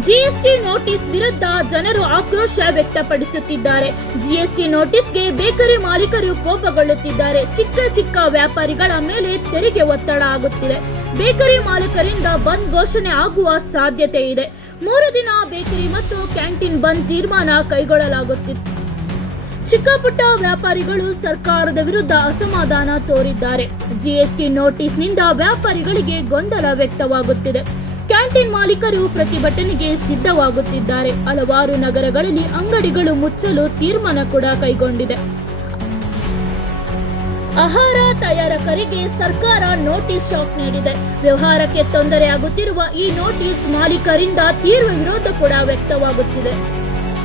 GST notice ವಿರುದ್ಧ ಜನರು ಆಕ್ರೋಶ ವ್ಯಕ್ತಪಡಿಸುತ್ತಿದ್ದಾರೆ. ಜಿಎಸ್ಟಿ ನೋಟಿಸ್ಗೆ ಬೇಕರಿ ಮಾಲೀಕರು ಕೋಪಗೊಳ್ಳುತ್ತಿದ್ದಾರೆ. ಚಿಕ್ಕ ಚಿಕ್ಕ ವ್ಯಾಪಾರಿಗಳ ಮೇಲೆ ತೆರಿಗೆ ಒತ್ತಡ ಆಗುತ್ತಿದೆ. ಬೇಕರಿ ಮಾಲೀಕರಿಂದ ಬಂದ್ ಘೋಷಣೆ ಆಗುವ ಸಾಧ್ಯತೆ ಇದೆ. ಮೂರು ದಿನ ಬೇಕರಿ ಮತ್ತು ಕ್ಯಾಂಟೀನ್ ಬಂದ್ ತೀರ್ಮಾನ ಕೈಗೊಳ್ಳಲಾಗುತ್ತಿದೆ ಚಿಕ್ಕ ಪುಟ್ಟ ವ್ಯಾಪಾರಿಗಳು ಸರ್ಕಾರದ ವಿರುದ್ಧ ಅಸಮಾಧಾನ ತೋರಿದ್ದಾರೆ. ಜಿಎಸ್ಟಿ ನೋಟಿಸ್ನಿಂದ ವ್ಯಾಪಾರಿಗಳಿಗೆ ಗೊಂದಲ ವ್ಯಕ್ತವಾಗುತ್ತಿದೆ. ಕ್ಯಾಂಟೀನ್ ಮಾಲೀಕರು ಪ್ರತಿಭಟನೆಗೆ ಸಿದ್ಧವಾಗುತ್ತಿದ್ದಾರೆ. ಹಲವಾರು ನಗರಗಳಲ್ಲಿ ಅಂಗಡಿಗಳು ಮುಚ್ಚಲು ತೀರ್ಮಾನ ಕೂಡ ಕೈಗೊಂಡಿದೆ. ಆಹಾರ ತಯಾರಕರಿಗೆ ಸರ್ಕಾರ ನೋಟಿಸ್ ಶಾಕ್ ನೀಡಿದೆ ವ್ಯವಹಾರಕ್ಕೆ ತೊಂದರೆಯಾಗುತ್ತಿರುವ ಈ ನೋಟಿಸ್ ಮಾಲೀಕರಿಂದ ತೀವ್ರ ವಿರೋಧ ಕೂಡ ವ್ಯಕ್ತವಾಗುತ್ತಿದೆ.